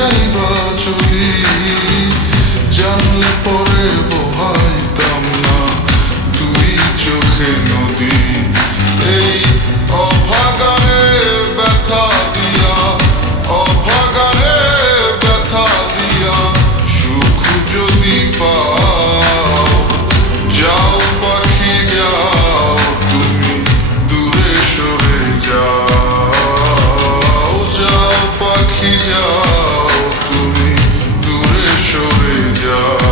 যাইবা যদি জানলে পরে বহাইতাম না দুই চোখে নদী। এই অভাগারে ব্যথা দিয়া, অভাগারে ব্যথা দিয়া সুখ যদি পাও, যাও পাখি যাও তুমি দূরে সরে যাও, যাও পাখি যাও তুমি দূরে সরে যাও।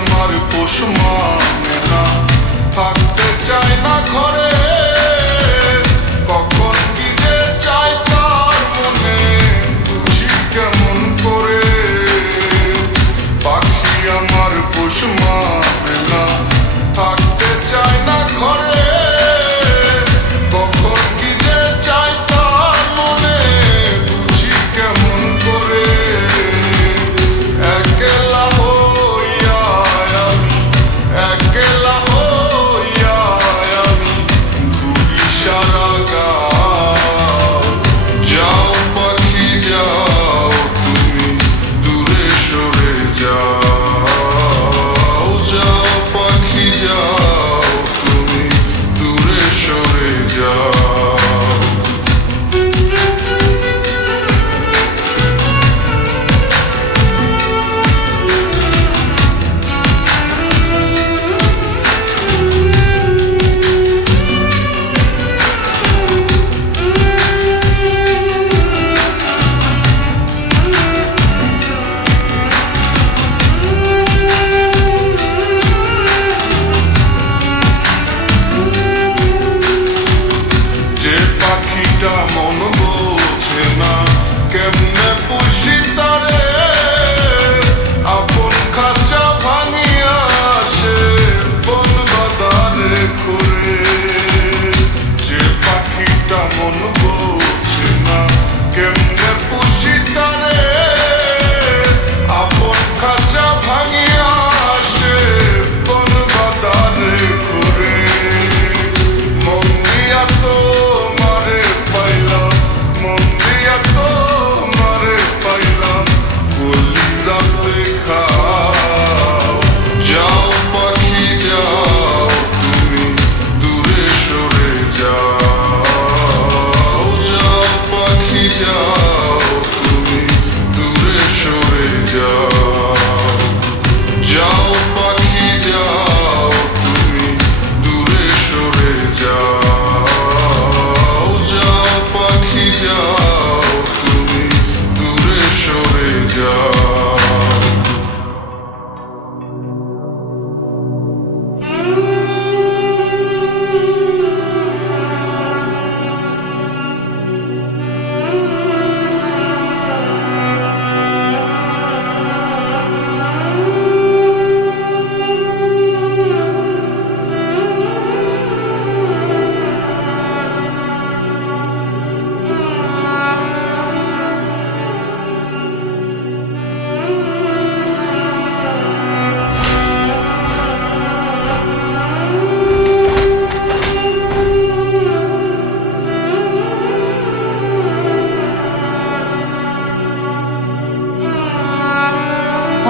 আমার পোষ মানে না, থাকতে চায় না ঘরে, কখন কি যে চাই তার মনে বুঝি কেমন করে। পাখি আমার পোষ মানে না, থাকতে চায় না ঘরে, কখন কি যে চাই তার মনে বুঝি কেমন করে। একলা একলা হইয়া আমি ঘুরি সারা গাঁও, যাও পাখি যাও তুমি দূরে সরে যাও, যাও পাখি যাও তুমি দূরে সরে যাও। মন বোঝে না কেমনে পুষি তারে, আপন খাঁচা ভাঙিয়া আসে বন বাদারে ঘুরে। যে পাখিটা মন বোঝে না কেমনে পুষি তারে, আপন খাঁচা ভাঙিয়া আসে বন বাদারে ঘুরে। মন দিয়া তো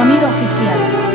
অনিল অফিসিয়াল।